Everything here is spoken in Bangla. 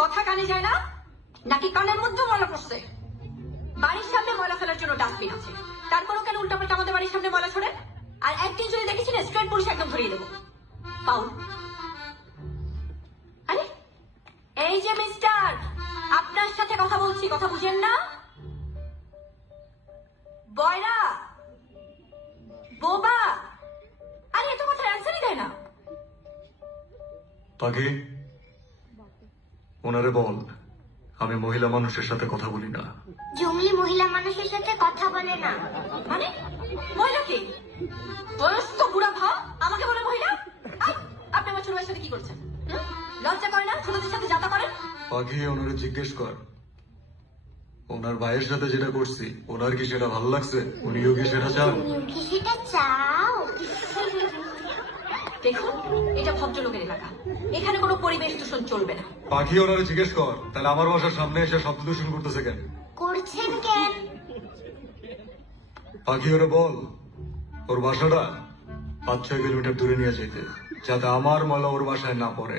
কথা কানে যায় না নাকি কানের মধ্যে ময়লা পড়ছে? বাড়ির সামনে ময়লা ফেলার জন্য ডাস্টবিন আছে, তারপরও কেন উল্টাপাল্টা আমাদের বাড়ির সামনে ময়লা ছড়েন? আর একদিন যদি দেখেছি না, স্ট্রেট পুলিশ একদম ধরিয়ে দেবো। পাউল, আরে এই যে মিস্টার, আপনার সাথে কথা বলছি, কথা বুঝেন না? বয়রা, বোবা, আরে এত কথা অ্যান্সারই দেয় না। পাখি, ওনারে বল আমি মহিলা মানুষের সাথে কথা বলি না। জঙ্গলি মহিলা মানুষের সাথে কথা বলে না। মানে মহিলা কি? বয়স্ক বুড়া ভাব আমাকে বলে মহিলা? আপনি আমার ছোট ভাইয়ের সাথে কি করছেন? লজ্জা করে না ছোটদের সাথে যাতা করেন? পাখি, ওনারে জিজ্ঞেস কর ওনার ভাইয়ের সাথে যেটা করছি ওনার কি সেটা ভালো লাগছে? উনিও কি সেটা চান? তুমিও কি সেটা চাও? দেখুন, এটা ভদ্রলোকের এলাকা, এখানে কোনো পরিবেশ দূষণ চলবে না। পাখি, ওনারে জিজ্ঞেস কর তাহলে আমার বাসার সামনে এসে শব্দ দূষণ করতেছে কেন? করছেন কেন? পাখি, ওরে বল ওর বাসাটা 5-6 কিলোমিটার দূরে নিয়ে যেতে, যাতে আমার ময়লা ওর বাসায় না পড়ে।